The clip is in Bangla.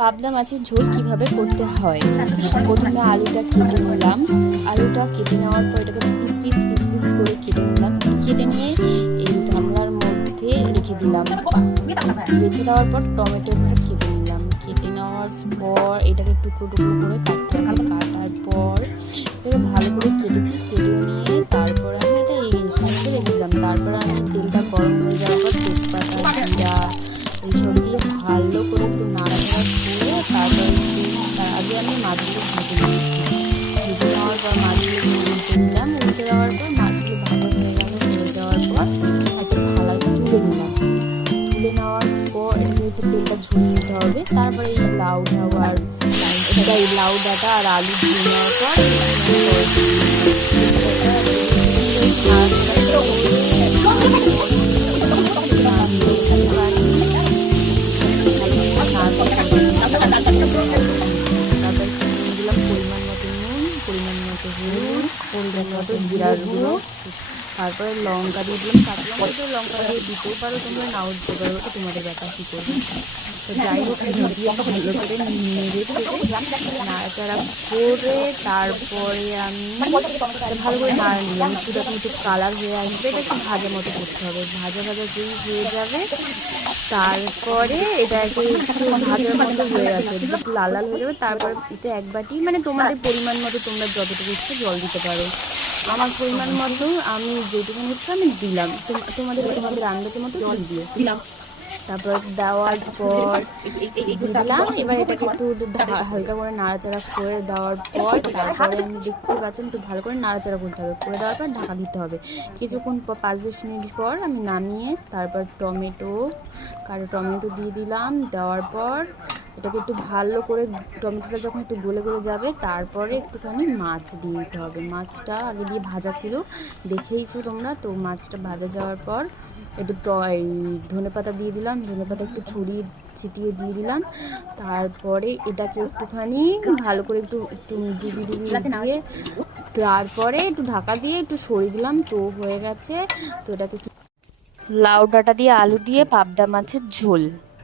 পাবদা মাছের ঝোল কীভাবে করতে হয়? প্রথমে আলুটা কেটে নিলাম। আলুটা কেটে নেওয়ার পর এটাকে পিস পিস পিস পিস করে কেটে নিলাম। কেটে নিয়ে এই গামলার মধ্যে রেখে দিলাম। রেখে দেওয়ার পর টমেটোটা কেটে নিলাম। কেটে নেওয়ার পর এটাকে টুকরো টুকরো করে কাটতে হবে মাছগুলো ভেজে নিয়েছি ভেজে নেওয়ার পর মাছগুলো উল্টে দিলাম উল্টে দেওয়ার পর মাছগুলো ভালো হয়ে গেল। হয়ে যাওয়ার পর একটা থালায় তুলে নিলাম। তুলে নেওয়ার পর একটু একটু তেলটা ঝুলিয়ে নিতে হবে। তারপরে এই লাউ আর এটা এই লাউ ডাটা আর আলু দিয়ে নেওয়ার পর হলুদ পরিমাণ মতো জিরার গুঁড়ো তারপরে লঙ্কা দিয়ে দিলাম কাঁচা লঙ্কা লঙ্কা দিয়ে দিতেও পারো তোমরা নাও দিতে পারো ওটা তোমাদের ব্যাপার কী করবে। তো যাই হোক ভালো করে নেড়ে ফেলে নাড়াচাড়া করে তারপরে আমি ভালো করে নাড়া নিলাম যখন একটু কালার হয়ে আসবে, এটা একটু ভাজা মতো করতে হবে। ভাজা ভাজা যেই হয়ে যাবে, তারপরে এটাকে একটু ভাজার মতো হয়ে আসবে লাল লাল হয়ে যাবে, তারপর এতে এক বাটি মানে তোমাদের পরিমাণ মতো তোমরা যতটুকু ইচ্ছে জল দিতে পারো। আমার পরিমাণ মতো আমি যেটুকু হচ্ছে আমি দিলাম। তোম- তোমাদের তোমাদের আন্দাজের মতো জল দিয়ে দিলাম। তারপর দেওয়ার পর দিলাম, এবার এটাকে একটু হালকা করে নাড়াচাড়া করে দেওয়ার পর তারপরে আমি দেখতে পাচ্ছেন একটু ভালো করে নাড়াচাড়া করতে হবে। করে দেওয়ার পর ঢাকা দিতে হবে। কিছুক্ষণ পাঁচ দশ মিনিট পর আমি নামিয়ে তারপর টমেটো, কারও টমেটো দিয়ে দিলাম। দেওয়ার পর এটাকে একটু ভালো করে টমেটোটা যখন একটু গলে গলে যাবে তারপরে একটুখানি মাছ দিয়ে দিতে হবে। মাছটা আগে দিয়ে ভাজা ছিল দেখেইছো তোমরা? তো মাছটা ভাজা যাওয়ার পর একটু ট- এই ধনে পাতা দিয়ে দিলাম ধনে পাতা একটু ছড়িয়ে ছিটিয়ে দিয়ে দিলাম। তারপরে এটাকে একটুখানি ভালো করে একটু একটু ডুবি ডুবি দিয়ে তারপরে একটু ঢাকা দিয়ে একটু সরিয়ে দিলাম তো হয়ে গেছে। তো এটাকে লাউ ডাঁটা দিয়ে আলু দিয়ে পাবদা মাছের ঝোল।